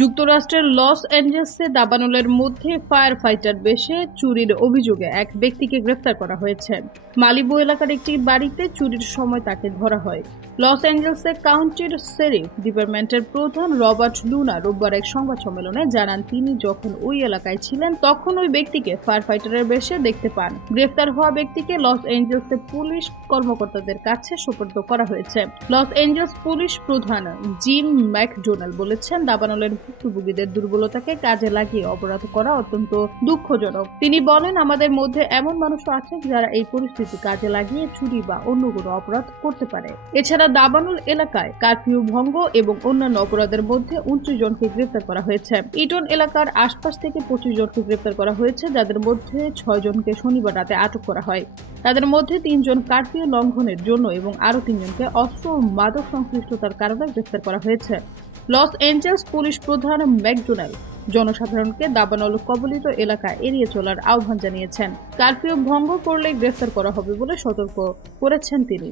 যুক্তরাষ্ট্রের লস অ্যাঞ্জেলেসে দাবানলের মধ্যে ফায়ার ফাইটার বেশে চুরির অভিযোগে এক ব্যক্তিকে গ্রেফতার করা হয়েছে। মালিবু এলাকার একটি বাড়িতে চুরির সময় তাকে ধরা হয়। লস অ্যাঞ্জেলেসে কাউন্টির শেরিফ ডিপার্টমেন্টের প্রধান রবার্ট লুনা রোববার এক সংবাদ সম্মেলনে জানান, তিনি যখন ওই এলাকায় ছিলেন তখন ওই ব্যক্তিকে ফায়ার ফাইটারের বেশে দেখতে পান। গ্রেফতার হওয়া ব্যক্তিকে লস অ্যাঞ্জেলেসে পুলিশ কর্মকর্তাদের কাছে সোপর্দ করা হয়েছে। লস অ্যাঞ্জেলেস পুলিশ প্রধান জিম ম্যাকডোনাল্ড বলেছেন, দাবানলের ভুক্তভোগীদের দুর্বলতাকে কাজে লাগিয়ে অপরাধ করা অত্যন্ত দুঃখজনক। তিনি বলেন, আমাদের মধ্যে এমন মানুষও আছে যারা এই পরিস্থিতি কাজে লাগিয়ে চুরি বা অন্য কোনো অপরাধ করতে পারে। এছাড়া দাবানল এলাকায় কারফিউ ভঙ্গ এবং অন্যান্য অপরাধের মধ্যে 29 জনকে গ্রেফতার করা হয়েছে। ইটন এলাকার আশপাশ থেকে 25 জনকে গ্রেফতার করা হয়েছে, যাদের মধ্যে 6 জনকে শনিবার রাতে আটক করা হয়। তাদের মধ্যে 3 জন কারফিউ লঙ্ঘনের জন্য এবং আরও 3 জনকে অস্ত্র ও মাদক সংশ্লিষ্টতার কারণে গ্রেফতার করা হয়েছে। লস অ্যাঞ্জেলেস পুলিশ প্রধান ম্যাকডোনাল্ড জনসাধারণকে দাবানল কবলিত এলাকা এড়িয়ে চলার আহ্বান জানিয়েছেন। কারফিউ ভঙ্গ করলে গ্রেফতার করা হবে বলে সতর্ক করেছেন তিনি।